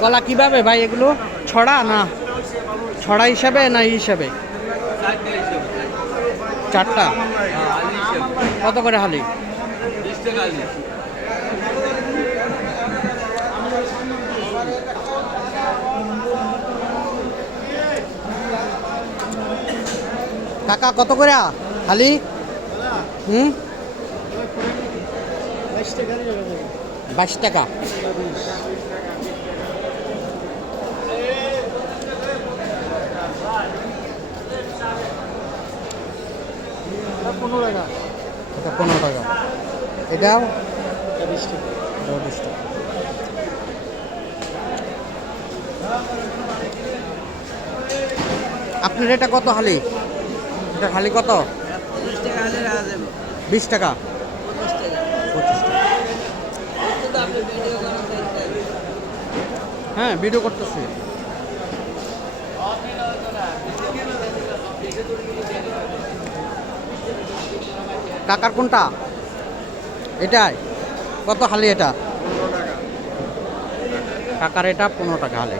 কলা কিভাবে ভাই এগুলো? ছড়া না ছড়া হিসাবে না হিসাবে? চারটা কত করে হালি? কাকা কত করে হালি? 22 টাকা। এটা 15 টাকা। এটাও 20 টাকা। আপনার এটা কত হালি? এটা হালি কত? 20 টাকা। 25 টাকা। হ্যাঁ ভিডিও করতেছি। কাকার কোনটা? এটাই কত হালি এটা? কাকার এটা 15 টাকা হালি।